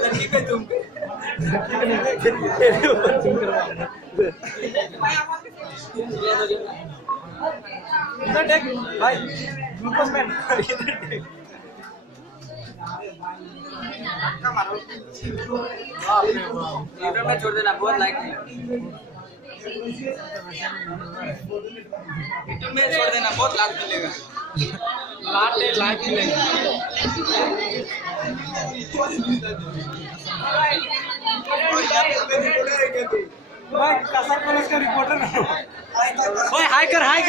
लड़की पे तुम इधर देख भाई ग्लूकोज मैन इधर देख यूट्यूब में छोड़ देना बहुत लाइक यूट्यूब में छोड़ देना बहुत लाइक मिलेगा लाइक मिलेगा भाई कसर कॉलेज का रिपोर्टर ओए हाय कर हाय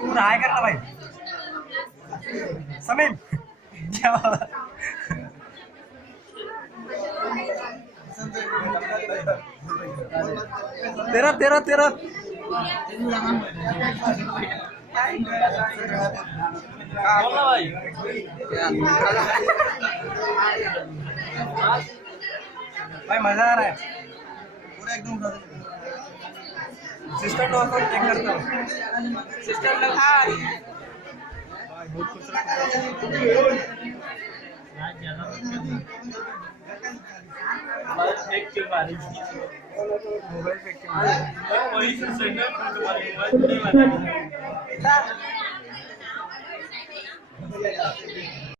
पूरा हाय करता भाई समीम क्या तेरा भाई मजा आ रहा है पूरा एकदम सिस्टर लोग को चेक करता हूँ सिस्टर लोग हाय बहुत खुश मोबाइल फेंक के वही से